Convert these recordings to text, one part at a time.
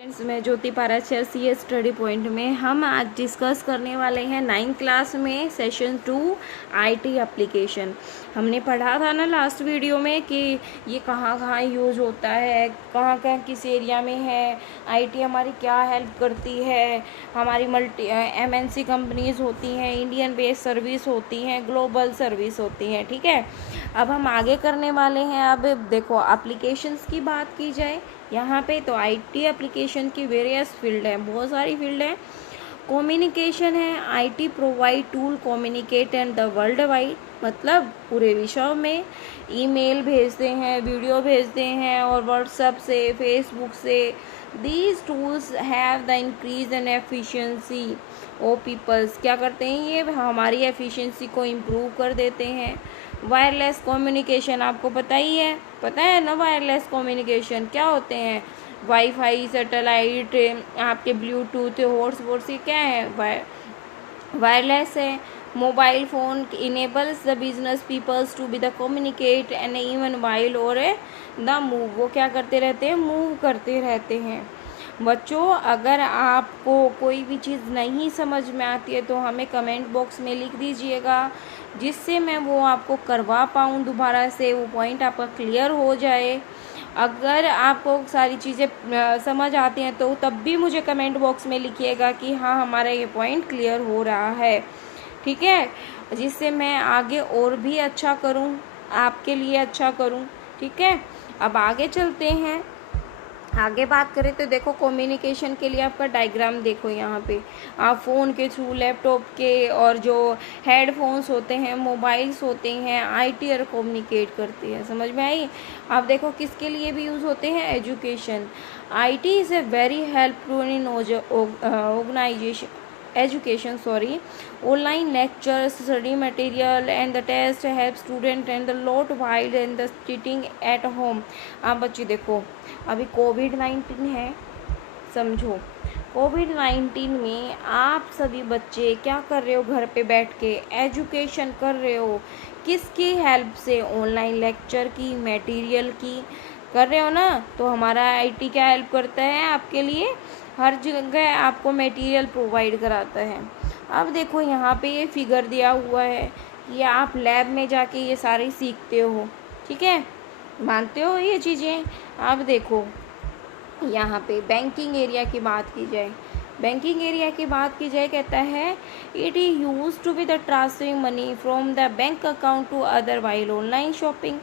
Friends, मैं ज्योति पाराशर सी study point में हम आज डिस्कस करने वाले हैं 9th क्लास में सेशन 2 आईटी एप्लीकेशन। हमने पढ़ा था ना लास्ट वीडियो में कि ये कहाँ कहाँ यूज होता है, कहाँ कहाँ किस एरिया में है, आईटी हमारी क्या हेल्प करती है। हमारी एमएनसी कंपनीज होती हैं, इंडियन बेस्ड सर्विस होती हैं, ग्लोबल सर्विस होती हैं। ठीक है, अब हम आगे करने वाले हैं। अब देखो, एप्लीकेशंस की बात की जाए यहाँ पे तो आईटी एप्लीकेशन की वेरियस फील्ड है, बहुत सारी फील्ड है। कम्युनिकेशन है, IT provide tool communicate and the world wide, मतलब पूरे विश्व में ईमेल भेजते हैं, वीडियो भेजते हैं और व्हाट्सएप से, फेसबुक से। These tools have the increase in efficiency of peoples, क्या करते हैं ये हमारी एफिशिएंसी को इम्प्रूव कर देते हैं। वायरलेस कम्युनिकेशन आपको पता है ना, वायरलेस कम्युनिकेशन क्या होते हैं? वाईफाई, सैटेलाइट, आपके ब्लूटूथ, हॉटस्पॉट, ये क्या है? वायरलेस है। Mobile phone enables the business peoples to be the communicate and even while on the move, वो क्या करते रहते हैं? मूव करते रहते हैं। बच्चों, अगर आपको कोई भी चीज़ नहीं समझ में आती है तो हमें कमेंट बॉक्स में लिख दीजिएगा, जिससे मैं वो आपको करवा पाऊँ दोबारा से, वो पॉइंट आपका क्लियर हो जाए। अगर आपको सारी चीज़ें समझ आती हैं तो तब भी मुझे कमेंट बॉक्स में लिखिएगा कि हाँ, हमारा ये पॉइंट क्लियर हो रहा है। ठीक है, जिससे मैं आगे और भी अच्छा करूँ, आपके लिए अच्छा करूँ। ठीक है, अब आगे चलते हैं। आगे बात करें तो देखो, कम्युनिकेशन के लिए आपका डायग्राम देखो यहाँ पे। आप फ़ोन के थ्रू, लैपटॉप के और जो हेडफोन्स होते हैं, मोबाइल्स होते हैं, आईटी और कम्युनिकेट करते हैं। समझ में आई? आप देखो किसके लिए भी यूज़ होते हैं? Education. IT is a very helpful in organisation education, online lectures, study material and the test help student and the lot while and the sitting at home। आप बच्चे देखो, अभी कोविड-19 है, समझो कोविड-19 में आप सभी बच्चे क्या कर रहे हो? घर पे बैठ के एजुकेशन कर रहे हो। किसकी हेल्प से? ऑनलाइन लेक्चर की, मटेरियल की कर रहे हो ना। तो हमारा आईटी क्या हेल्प करता है आपके लिए? हर जगह आपको मटेरियल प्रोवाइड कराता है। अब देखो यहाँ पे ये फिगर दिया हुआ है कि आप लैब में जाके ये सारी सीखते हो। ठीक है, मानते हो ये चीज़ें? अब देखो यहाँ पे बैंकिंग एरिया की बात की जाए, कहता है it is use to be the transferring money from the bank account to other while online shopping.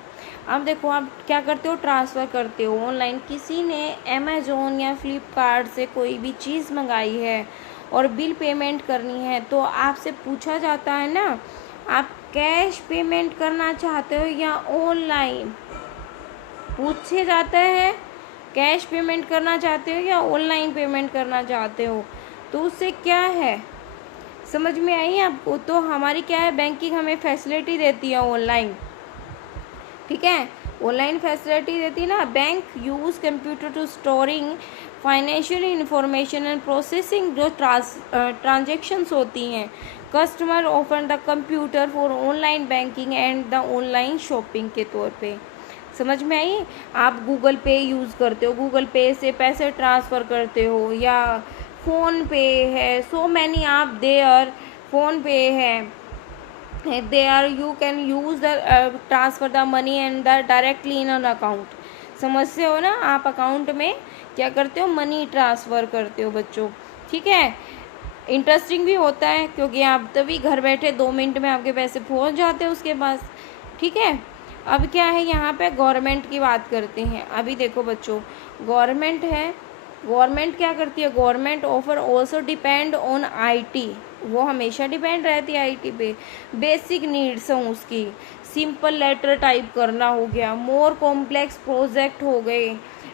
अब देखो, आप क्या करते हो? ट्रांसफ़र करते हो ऑनलाइन। किसी ने अमेज़ोन या फ्लिपकार्ट से कोई भी चीज़ मंगाई है और बिल पेमेंट करनी है तो आपसे पूछा जाता है ना, आप कैश पेमेंट करना चाहते हो या ऑनलाइन? पूछे जाता है कैश पेमेंट करना चाहते हो या ऑनलाइन पेमेंट करना चाहते हो। तो उससे क्या है, समझ में आई आपको? तो हमारी क्या है, बैंकिंग हमें फैसिलिटी देती है ऑनलाइन। ठीक है, ऑनलाइन फैसिलिटी देती है ना। Bank use computer to storing financial information and processing जो ट्रांजेक्शन्स होती हैं। Customer open the computer for online banking and the online shopping के तौर पे। समझ में आई? आप गूगल पे यूज़ करते हो, गूगल पे से पैसे ट्रांसफ़र करते हो, या फ़ोन पे है, सो मैनी आप देयर, फ़ोन पे है there you can use the transfer the money and the directly in an account। समझते हो ना? आप अकाउंट में क्या करते हो? मनी ट्रांसफ़र करते हो बच्चों। ठीक है, इंटरेस्टिंग भी होता है क्योंकि आप तभी घर बैठे 2 मिनट में आपके पैसे पहुंच जाते हैं उसके पास। ठीक है, अब क्या है, यहाँ पे गवर्नमेंट की बात करते हैं। अभी देखो बच्चों, गवर्नमेंट है, गवर्नमेंट क्या करती है? Government offer also depend on IT, वो हमेशा डिपेंड रहती है आईटी पे। बेसिक नीड्स हैं उसकी, सिंपल लेटर टाइप करना हो गया, मोर कॉम्प्लेक्स प्रोजेक्ट हो गए,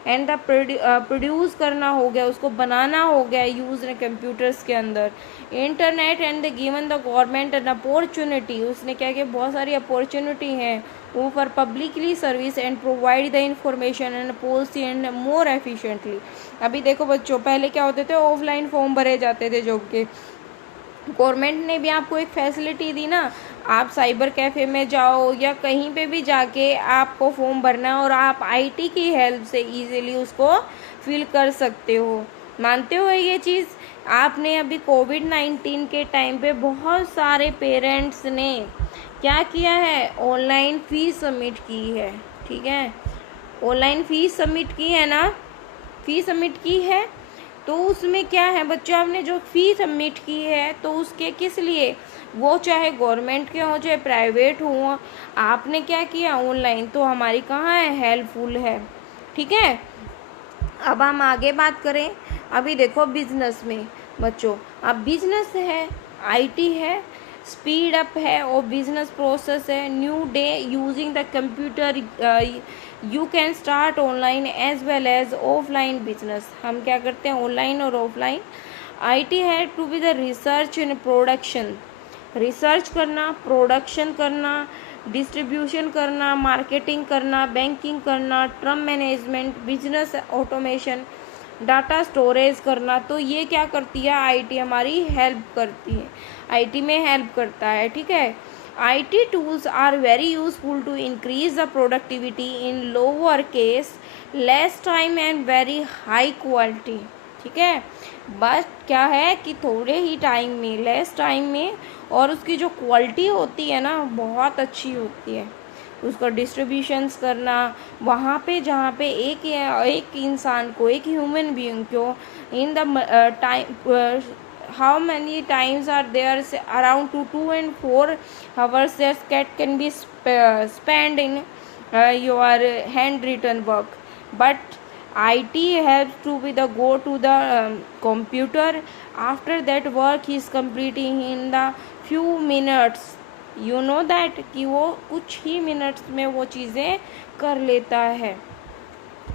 एंड द प्रोड्यूस करना हो गया, उसको बनाना हो गया यूज इन कंप्यूटर्स के अंदर। Internet and the given the government an opportunity, उसने क्या किया? बहुत सारी अपॉर्चुनिटी हैं वो for publicly service and provide the information and policy and more efficiently. अभी देखो बच्चों, पहले क्या होते थे? ऑफलाइन फॉर्म भरे जाते थे जॉब के। गवर्नमेंट ने भी आपको एक फैसिलिटी दी ना, आप साइबर कैफ़े में जाओ या कहीं पे भी जाके आपको फॉर्म भरना है और आप आईटी की हेल्प से इजीली उसको फिल कर सकते हो। मानते हो ये चीज़? आपने अभी कोविड-19 के टाइम पे बहुत सारे पेरेंट्स ने क्या किया है, ऑनलाइन फीस सबमिट की है। ठीक है, ऑनलाइन फीस सबमिट की है ना, फीस सबमिट की है। तो उसमें क्या है बच्चों, आपने जो फी सबमिट की है तो उसके किस लिए, वो चाहे गवर्नमेंट के हो चाहे प्राइवेट हो, आपने क्या किया ऑनलाइन, तो हमारी कहाँ है, हेल्पफुल है। ठीक है, अब हम आगे बात करें। अभी देखो बिजनेस में बच्चों, अब बिजनेस है, आईटी है, स्पीड अप है और बिजनेस प्रोसेस है, new day using the computer, you can start online as well as offline business. हम क्या करते हैं, ऑनलाइन और ऑफलाइन। आईटी है to be the research in production, research करना, प्रोडक्शन करना, डिस्ट्रीब्यूशन करना, मार्केटिंग करना, बैंकिंग करना, term management, business automation, data storage करना। तो ये क्या करती है, आईटी हमारी हेल्प करती है, आईटी में हेल्प करता है। ठीक है, IT tools are very useful to increase the productivity in lower case, less time and very high quality. ठीक है, बस क्या है कि थोड़े ही टाइम में, लेस टाइम में, और उसकी जो क्वालिटी होती है ना बहुत अच्छी होती है। उसका डिस्ट्रीब्यूशंस करना वहाँ पे जहाँ पे एक इंसान को, एक ह्यूमन बीइंग को in the time, how many times are there, around 2 and 4 hours that can be spent in your handwritten work, but IT helps to be the go to the computer, after that work is completing in the few minutes, you know that कि वो कुछ ही minutes में वो चीज़ें कर लेता है।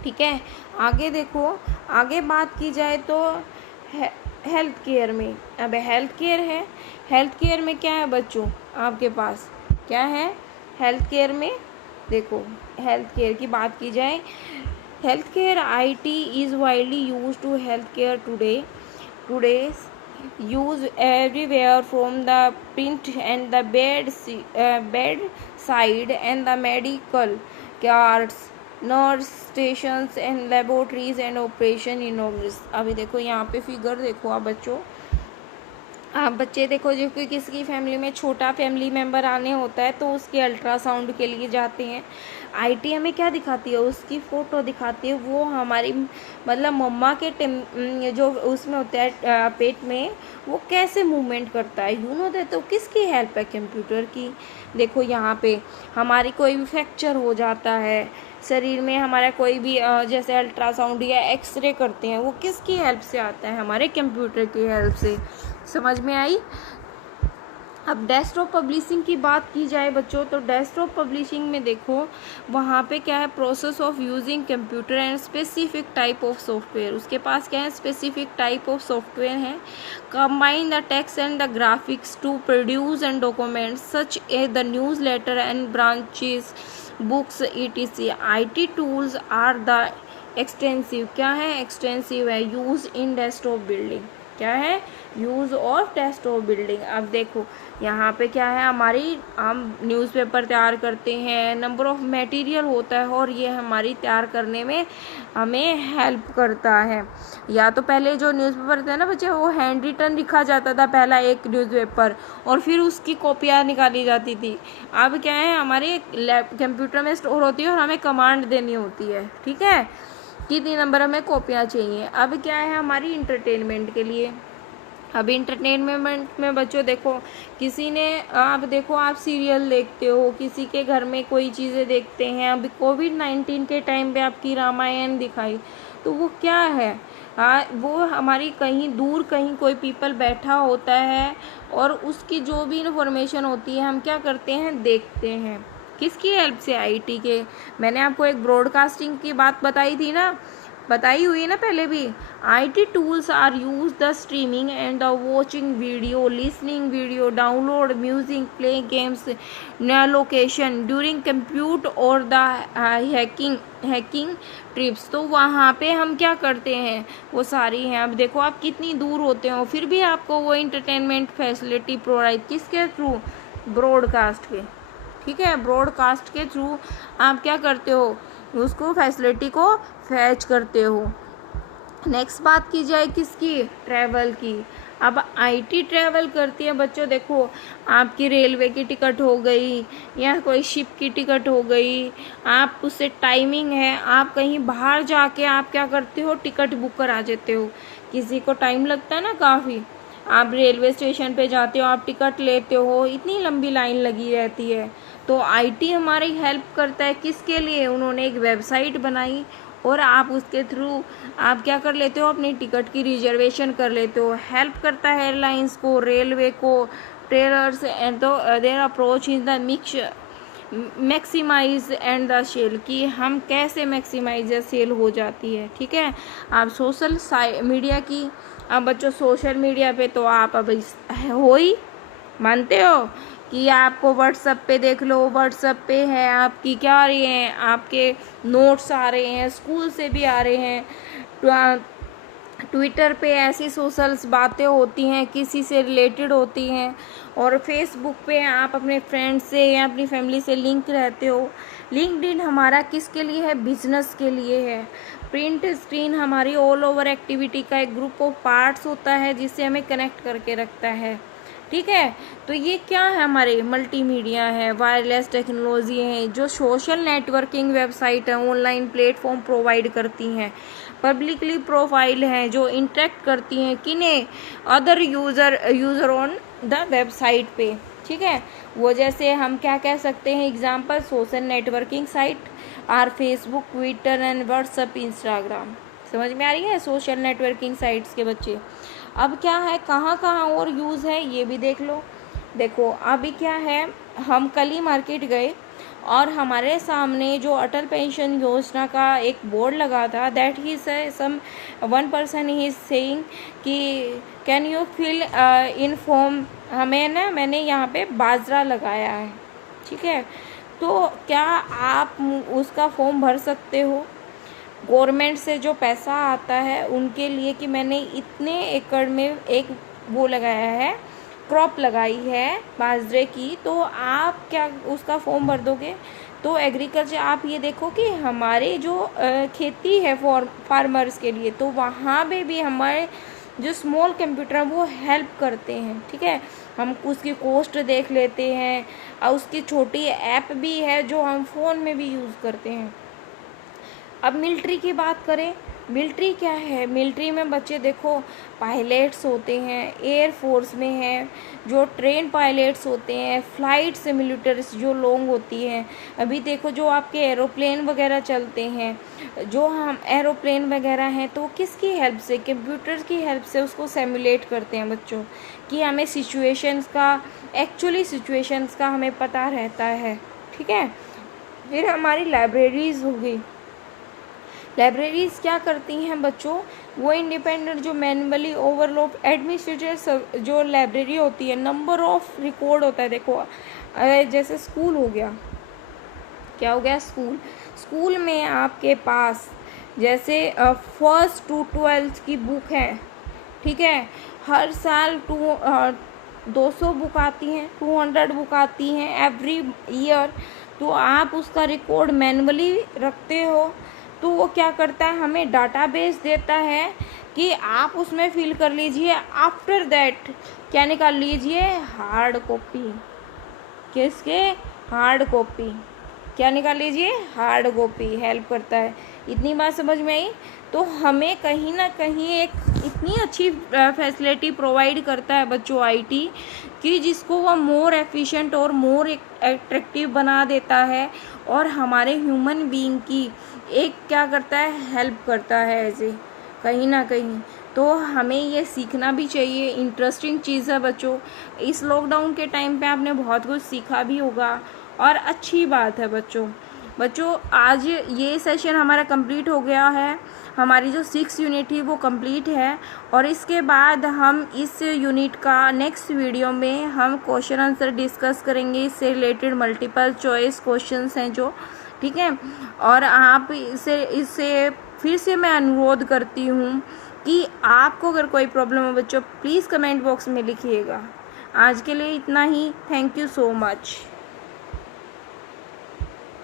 ठीक है, आगे देखो, आगे बात की जाए तो हेल्थ केयर में, अब हेल्थ केयर है, हेल्थ केयर में क्या है बच्चों आपके पास, क्या है हेल्थ केयर में, देखो हेल्थ केयर की बात की जाए, health care IT is widely use to health care today's use everywhere from the print and the bedside and the medical cards, nurse stations and laboratories and operation enormous. अभी देखो यहाँ पे figure देखो आप बच्चों, आप बच्चे देखो, जो कि किसी फैमिली में छोटा फैमिली मेम्बर आने होता है तो उसके अल्ट्रासाउंड के लिए जाते हैं, आईटी हमें क्या दिखाती है, उसकी फ़ोटो दिखाती है, वो हमारी मतलब मम्मा के जो उसमें होता है पेट में, वो कैसे मूवमेंट करता है, यू नो दैट। तो किसकी हेल्प है, कंप्यूटर की। देखो यहाँ पे हमारी कोई भी फ्रैक्चर हो जाता है शरीर में, हमारा कोई भी जैसे अल्ट्रासाउंड या एक्सरे करते हैं, वो किसकी हेल्प से आता है, हमारे कंप्यूटर की हेल्प से। समझ में आई। अब डेस्कटॉप पब्लिशिंग की बात की जाए बच्चों, तो डेस्कटॉप पब्लिशिंग में देखो वहाँ पे क्या है, process of using computer and specific type of software. उसके पास क्या है, स्पेसिफिक टाइप ऑफ सॉफ्टवेयर है, combine the text and the graphics to produce and documents such a the news letter and branches books etc। IT tools are the extensive, क्या है, extensive है, use in desktop building, क्या है, use of desktop building. अब देखो यहाँ पे क्या है, हमारी हम न्यूज़पेपर तैयार करते हैं, नंबर ऑफ मटेरियल होता है और ये हमारी तैयार करने में हमें हेल्प करता है। या तो पहले जो न्यूज़पेपर थे ना बच्चे, वो हैंड रिटन लिखा जाता था पहला एक न्यूज़पेपर, और फिर उसकी कॉपियाँ निकाली जाती थी। अब क्या है, हमारे कंप्यूटर में स्टोर होती है और हमें कमांड देनी होती है। ठीक है, कितनी नंबर हमें कॉपियाँ चाहिए। अब क्या है, हमारी इंटरटेनमेंट के लिए, अब इंटरटेनमेंट में बच्चों देखो, किसी ने, आप देखो आप सीरियल देखते हो, किसी के घर में कोई चीज़ें देखते हैं। अभी कोविड-19 के टाइम पे आपकी रामायण दिखाई, तो वो क्या है, वो हमारी कहीं दूर कहीं कोई पीपल बैठा होता है और उसकी जो भी इन्फॉर्मेशन होती है हम क्या करते हैं, देखते हैं। किसकी हेल्प से, आईटी के। मैंने आपको एक ब्रॉडकास्टिंग की बात बताई थी ना, बताई हुई है ना पहले भी। IT tools are use the streaming and the watching video, listening video, download music, play games, location during compute or the hacking trips. तो वहाँ पे हम क्या करते हैं, वो सारी हैं। अब देखो आप कितनी दूर होते हो फिर भी आपको वो इंटरटेनमेंट फैसिलिटी प्रोवाइड किसके थ्रू, ब्रॉडकास्ट के, ठीक है, ब्रॉडकास्ट के थ्रू आप क्या करते हो, उसको फैसिलिटी को फैच करते हो। नेक्स्ट बात की जाए किसकी, ट्रैवल की। अब आईटी ट्रैवल करती है बच्चों, देखो आपकी रेलवे की टिकट हो गई या कोई शिप की टिकट हो गई, आप उससे टाइमिंग है, आप कहीं बाहर जाके आप क्या करते हो, टिकट बुक करा देते हो। किसी को टाइम लगता है ना काफ़ी, आप रेलवे स्टेशन पे जाते हो, आप टिकट लेते हो, इतनी लंबी लाइन लगी रहती है। तो आईटी हमारी हेल्प करता है किसके लिए, उन्होंने एक वेबसाइट बनाई और आप उसके थ्रू आप क्या कर लेते हो, अपनी टिकट की रिजर्वेशन कर लेते हो। हेल्प करता है एयरलाइंस को, रेलवे को, trailers and their approach in the mix maximise and the sale, कि हम कैसे मैक्सिमाइज या सेल हो जाती है, ठीक है। आप सोशल मीडिया की, अब बच्चों सोशल मीडिया पे तो आप अब हो ही, मानते हो कि आपको व्हाट्सएप पे देख लो, व्हाट्सएप पे है आपकी क्या आ रही हैं, आपके नोट्स आ रहे हैं, स्कूल से भी आ रहे हैं, ट्विटर पे ऐसी सोशल्स बातें होती हैं किसी से रिलेटेड होती हैं, और फेसबुक पे आप अपने फ्रेंड्स से या अपनी फैमिली से लिंक रहते हो। लिंक्डइन हमारा किसके लिए है, बिजनेस के लिए है। प्रिंट स्क्रीन हमारी ऑल ओवर एक्टिविटी का एक ग्रुप ऑफ पार्ट्स होता है जिससे हमें कनेक्ट करके रखता है, ठीक है। तो ये क्या है, हमारे मल्टीमीडिया है, वायरलेस टेक्नोलॉजी है, जो सोशल नेटवर्किंग वेबसाइट है, ऑनलाइन प्लेटफॉर्म प्रोवाइड करती हैं, पब्लिकली प्रोफाइल हैं जो इंटरेक्ट करती हैं किन्हें, other user on the website पे, ठीक है। वो जैसे हम क्या कह सकते हैं, example social networking site are Facebook, Twitter and WhatsApp, Instagram. समझ में आ रही है सोशल नेटवर्किंग साइट्स के बच्चे। अब क्या है, कहाँ कहाँ और यूज़ है ये भी देख लो। देखो अभी क्या है, हम कल ही मार्केट गए और हमारे सामने जो अटल पेंशन योजना का एक बोर्ड लगा था, that he some one person he is saying कि can you fill in form, मैंने यहाँ पे बाजरा लगाया है, ठीक है, तो क्या आप उसका फॉर्म भर सकते हो। गवर्नमेंट से जो पैसा आता है उनके लिए कि मैंने इतने एकड़ में एक वो लगाया है, क्रॉप लगाई है बाजरे की, तो आप क्या उसका फॉर्म भर दोगे। तो एग्रीकल्चर, आप ये देखो कि हमारे जो खेती है फार्मर्स के लिए, तो वहाँ पे भी हमारे जो स्मॉल कंप्यूटर वो हेल्प करते हैं, ठीक है। हम उसकी कॉस्ट देख लेते हैं और उसकी छोटी ऐप भी है जो हम फ़ोन में भी यूज़ करते हैं। अब मिलिट्री की बात करें, मिलिट्री क्या है, मिलिट्री में बच्चे देखो पायलट्स होते हैं, एयर फोर्स में हैं जो ट्रेन पायलट्स होते हैं, फ्लाइट सिमुलेटर्स जो लॉन्ग होती हैं। अभी देखो जो आपके एरोप्लेन वगैरह चलते हैं, जो हम एरोप्लेन वगैरह हैं, तो किसकी हेल्प से, कंप्यूटर की हेल्प से उसको सिमुलेट करते हैं बच्चों, कि हमें सिचुएशंस का, एक्चुअली सिचुएशंस का हमें पता रहता है, ठीक है। फिर हमारी लाइब्रेरीज़ हो गई, लाइब्रेरीज़ क्या करती हैं बच्चों, वो इंडिपेंडेंट जो मैनुअली ओवरलोड एडमिनिस्ट्रेटर जो लाइब्रेरी होती है, नंबर ऑफ रिकॉर्ड होता है। देखो जैसे स्कूल हो गया, क्या हो गया, स्कूल में आपके पास जैसे 1st to 12th की बुक है, ठीक है, हर साल 200 बुक आती हैं, 200 बुक आती हैं एवरी ईयर। तो आप उसका रिकॉर्ड मैनुअली रखते हो, तो वो क्या करता है, हमें डाटाबेस देता है कि आप उसमें फिल कर लीजिए। आफ्टर दैट क्या निकाल लीजिए, हार्ड कॉपी, किसके, हार्ड कॉपी, क्या निकाल लीजिए, हार्ड कॉपी, हेल्प करता है। इतनी बात समझ में आई। तो हमें कहीं ना कहीं एक इतनी अच्छी फैसिलिटी प्रोवाइड करता है बच्चों आईटी, कि जिसको वह मोर एफिशिएंट और मोर एट्रैक्टिव बना देता है, और हमारे ह्यूमन बीइंग की एक क्या करता है, हेल्प करता है ऐसे कहीं ना कहीं। तो हमें ये सीखना भी चाहिए, इंटरेस्टिंग चीज़ है बच्चों। इस लॉकडाउन के टाइम पे आपने बहुत कुछ सीखा भी होगा और अच्छी बात है बच्चों आज ये सेशन हमारा कंप्लीट हो गया है। हमारी जो 6 यूनिट थी वो कंप्लीट है, और इसके बाद हम इस यूनिट का नेक्स्ट वीडियो में हम क्वेश्चन आंसर डिस्कस करेंगे। इससे रिलेटेड मल्टीपल चॉइस क्वेश्चंस हैं जो, ठीक है। और आप इससे फिर से मैं अनुरोध करती हूँ कि आपको अगर कोई प्रॉब्लम हो बच्चों, प्लीज़ कमेंट बॉक्स में लिखिएगा। आज के लिए इतना ही। Thank you so much.